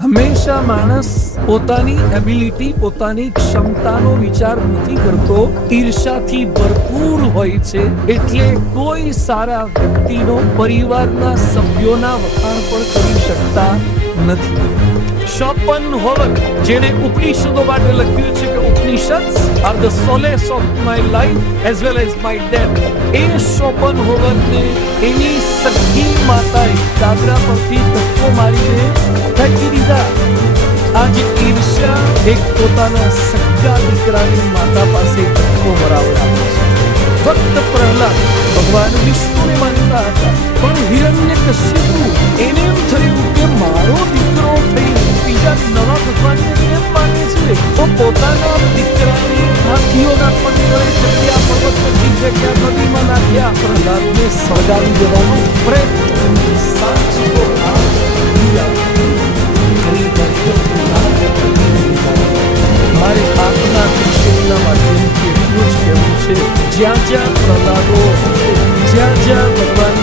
હંમેશા માણસ પોતાની એબિલિટી, પોતાની ક્ષમતાનો વિચાર નથી કરતો, ઈર્ષાથી ભરપૂર હોય છે. એટલે કોઈ સારા વ્યક્તિનો પરિવારના સભ્યોના વખાણ પણ કરી શકતા નથી. શોપનહોવર, જેણે ઉપનિષદો માટે લખ્યું છે કે Upanishads are the solace of my life as well as my death, એ શોપનહોવરને એની સખી માતાએ દાદરા પરથી ધક્કો મારીને ફેંકી દીધા. આજે ઈર્ષ્યા એક પોતાના સગા દીકરાની માતા પાસે ધક્કો મરાવડાવે છે. ભક્ત પ્રહલાદ ભગવાન વિષ્ણુને માનતા હતા, પણ હિરણ્યકશ્યપુ એને એમ થયું કે મારો દીકરો થઈ બીજા નવા ભગવાનને કેમ માને છે, તો પોતાના દીકરાને હાથીઓના પંજરે ચડ્યા, પર્વત પરથી ફેંક્યા, નદીમાં નાખ્યા. પ્રહલાદને સળગાવી દેવાનો પ્રયત્ન. સાચો મારે આપના ત્રિશુળના માધ્યમથી એટલું જ કહેવું છે, જ્યાં જ્યાં પ્રહલાદો, જ્યાં જ્યાં ભગવાન